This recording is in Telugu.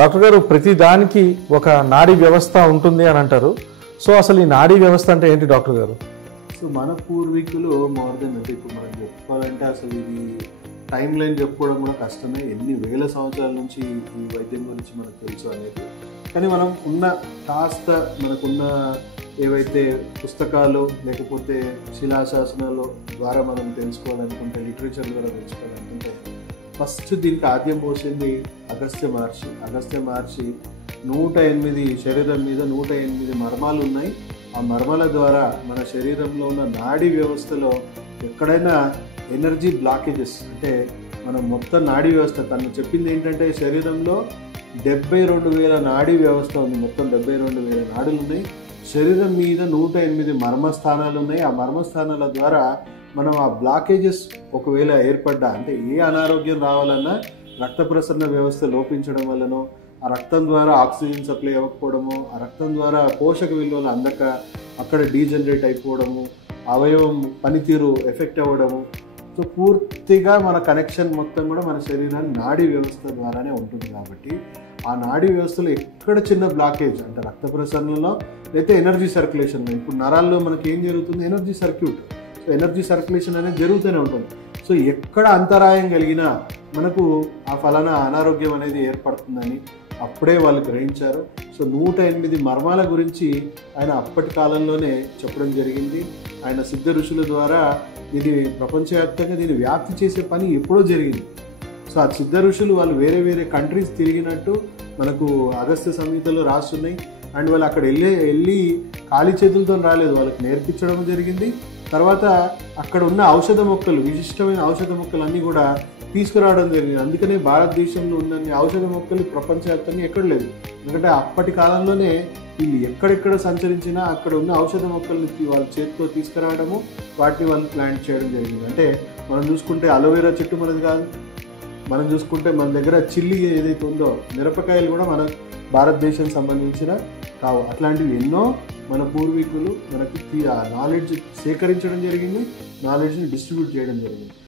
డాక్టర్ గారు, ప్రతి దానికి ఒక నాడీ వ్యవస్థ ఉంటుంది అని అంటారు. సో అసలు ఈ నాడీ వ్యవస్థ అంటే ఏంటి డాక్టర్ గారు? సో మన పూర్వీకులు మోర్ దెన్ అంటే ఇప్పుడు మనం చెప్పుకోవాలంటే అసలు ఇది టైం లైన్ చెప్పుకోవడం కూడా కష్టమే. ఎన్ని వేల సంవత్సరాల నుంచి ఈ వైద్యం గురించి మనకు తెలుసు అనేది. కానీ మనం ఉన్న కాస్త మనకున్న ఏవైతే పుస్తకాలు లేకపోతే శిలాశాసనాలు ద్వారా మనం తెలుసుకోవాలనుకుంటే, లిటరేచర్ ద్వారా తెలుసుకోవాలనుకుంటే, ఫస్ట్ దీనికి ఆద్యం పోసింది అగస్త్య మహర్షి. అగస్త్య మహర్షి 108 శరీరం మీద 108 మర్మాలు ఉన్నాయి. ఆ మర్మాల ద్వారా మన శరీరంలో ఉన్న నాడీ వ్యవస్థలో ఎక్కడైనా ఎనర్జీ బ్లాకేజెస్ అంటే మనం మొత్తం నాడీ వ్యవస్థ తను చెప్పింది ఏంటంటే శరీరంలో 72,000 నాడీ వ్యవస్థ ఉంది. మొత్తం 72,000 నాడులు ఉన్నాయి. శరీరం మీద 108 మర్మస్థానాలు ఉన్నాయి. ఆ మర్మస్థానాల ద్వారా మనం ఆ బ్లాకేజెస్ ఒకవేళ ఏర్పడ్డా అంటే ఏ అనారోగ్యం రావాలన్నా రక్త ప్రసరణ వ్యవస్థ లోపించడం వల్లనో, ఆ రక్తం ద్వారా ఆక్సిజన్ సప్లై అవ్వకపోవడము, ఆ రక్తం ద్వారా పోషక విలువలు అందక అక్కడ డీజనరేట్ అయిపోవడము, అవయవం పనితీరు ఎఫెక్ట్ అవ్వడము. సో పూర్తిగా మన కనెక్షన్ మొత్తం కూడా మన శరీరాన్ని నాడీ వ్యవస్థ ద్వారానే ఉంటుంది. కాబట్టి ఆ నాడీ వ్యవస్థలో ఎక్కడ చిన్న బ్లాకేజ్ అంటే రక్త ప్రసరణలో లేకపోతే ఎనర్జీ సర్క్యులేషన్లో, ఇప్పుడు నరాల్లో మనకి ఏం జరుగుతుంది, energy circuit. So energy circulation అనేది జరుగుతూనే ఉంటుంది. సో ఎక్కడ అంతరాయం కలిగినా మనకు ఆ ఫలానా అనారోగ్యం అనేది ఏర్పడుతుందని అప్పుడే వాళ్ళు గ్రహించారు. సో 108 మర్మాల గురించి ఆయన అప్పటి కాలంలోనే చెప్పడం జరిగింది. ఆయన సిద్ధ ఋషుల ద్వారా ఇది ప్రపంచవ్యాప్తంగా దీన్ని వ్యాప్తి చేసే పని ఎప్పుడో జరిగింది. సో ఆ సిద్ధ ఋషులు వాళ్ళు వేరే వేరే కంట్రీస్ తిరిగినట్టు మనకు అగస్త్య సంహితలో రాస్తున్నాయి. అండ్ వాళ్ళు అక్కడ వెళ్ళి ఖాళీ చేతులతో రాలేదు, వాళ్ళకి నేర్పించడం జరిగింది. తర్వాత అక్కడ ఉన్న ఔషధ మొక్కలు, విశిష్టమైన ఔషధ మొక్కలు అన్నీ కూడా తీసుకురావడం జరిగింది. అందుకనే భారతదేశంలో ఉన్న ఔషధ మొక్కలు ప్రపంచవ్యాప్తంగా ఎక్కడ లేదు. ఎందుకంటే అప్పటి కాలంలోనే వీళ్ళు ఎక్కడెక్కడ సంచరించినా అక్కడ ఉన్న ఔషధ మొక్కల్ని వాళ్ళ చేతితో తీసుకురావడము, వాటిని వాళ్ళు ప్లాంట్ చేయడం జరిగింది. అంటే మనం చూసుకుంటే అలోవెరా చెట్టు మనది కాదు, మనం చూసుకుంటే మన దగ్గర చిల్లి ఏదైతే ఉందో మిరపకాయలు కూడా మన భారతదేశం సంబంధించిన కావు. అట్లాంటివి ఎన్నో మన పూర్వీకులు మనకి ఆ నాలెడ్జ్ సేకరించడం జరిగింది, నాలెడ్జ్ని డిస్ట్రిబ్యూట్ చేయడం జరిగింది.